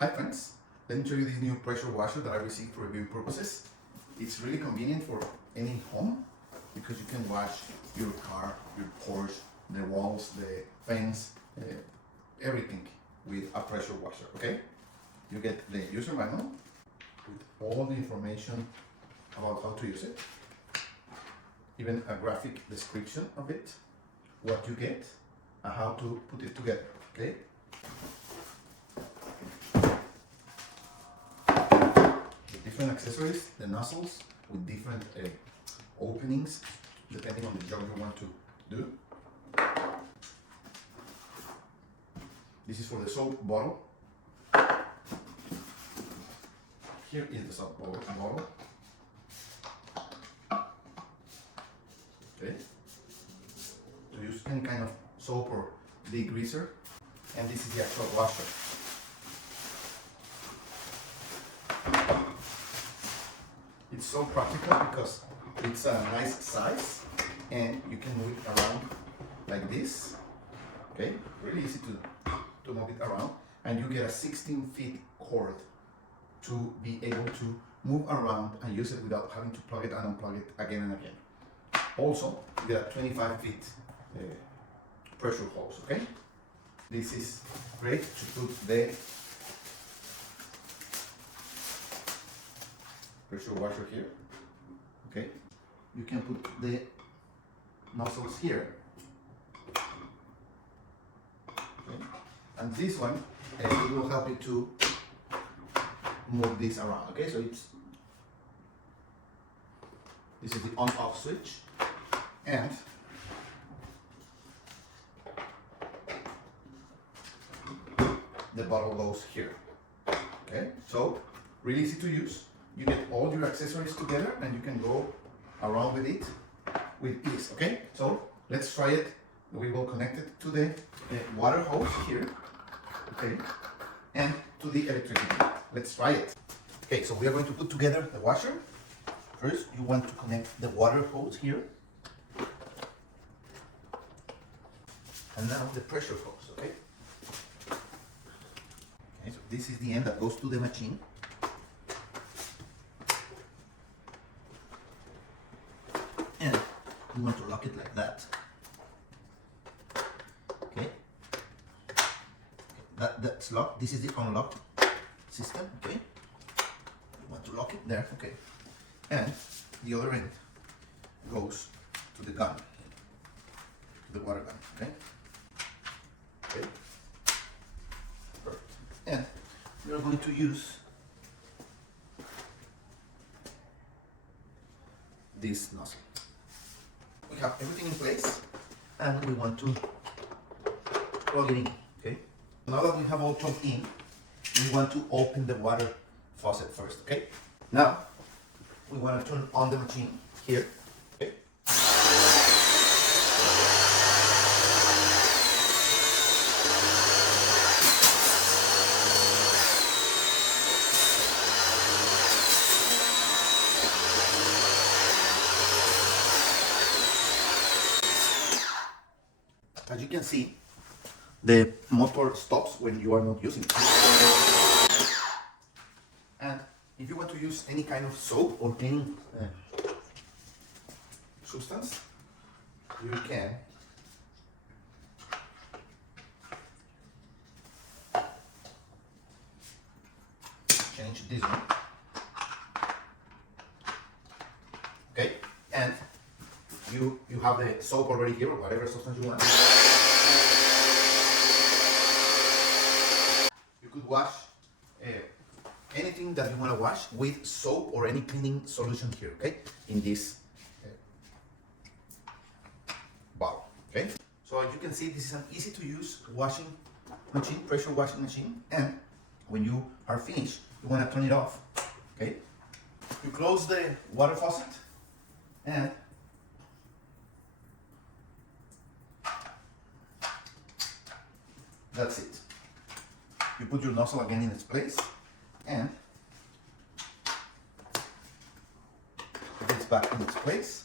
Hi friends, let me show you this new pressure washer that I received for review purposes. It's really convenient for any home because you can wash your car, your porch, the walls, the fence, everything with a pressure washer, okay? You get the user manual with all the information about how to use it, even a graphic description of it, what you get, and how to put it together, okay? Different accessories, the nozzles with different openings depending on the job you want to do. This is for the soap bottle. Here is the soap bottle. Okay. To use any kind of soap or degreaser. And this is the actual washer. It's so practical because it's a nice size and you can move it around like this. Okay, really easy to move it around, and you get a 16-feet cord to be able to move around and use it without having to plug it and unplug it again and again. Also, you get a 25-feet pressure hose. Okay, this is great to put the pressure washer here. Okay, you can put the nozzles here. Okay. And this one it will help you to move this around. Okay, so this is the on-off switch, and the bottle goes here. Okay, so really easy to use. You get all your accessories together and you can go around with it with ease. Okay, so let's try it. We will connect it to the water hose here, okay, and to the electricity. Let's try it. Okay, so we are going to put together the washer. First, you want to connect the water hose here, and now the pressure hose. Okay, so this is the end that goes to the machine. And you want to lock it like that. Okay. That's locked. This is the unlocked system. Okay. You want to lock it there. Okay. And the other end goes to the gun, to the water gun. Okay. Okay. Perfect. And we are going to use this nozzle. We have everything in place and we want to plug it in. Okay. Now that we have all plugged in, we want to open the water faucet first. Okay. Now we want to turn on the machine here. Okay. As you can see, the motor stops when you are not using it. And if you want to use any kind of soap or cleaning substance, you can change this one. Okay, and you have the soap already here, or whatever substance you want. You could wash anything that you want to wash with soap or any cleaning solution here, okay, in this bottle. Okay, so as you can see, this is an easy to use washing machine, pressure washing machine, and when you are finished, you want to turn it off. Okay, you close the water faucet and that's it. You put your nozzle again in its place and it's back in its place.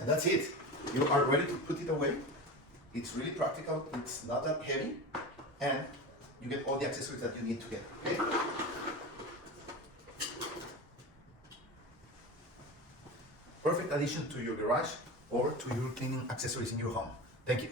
And that's it. You are ready to put it away. It's really practical, it's not that heavy, and you get all the accessories that you need to get, okay? Perfect addition to your garage or to your cleaning accessories in your home. Thank you.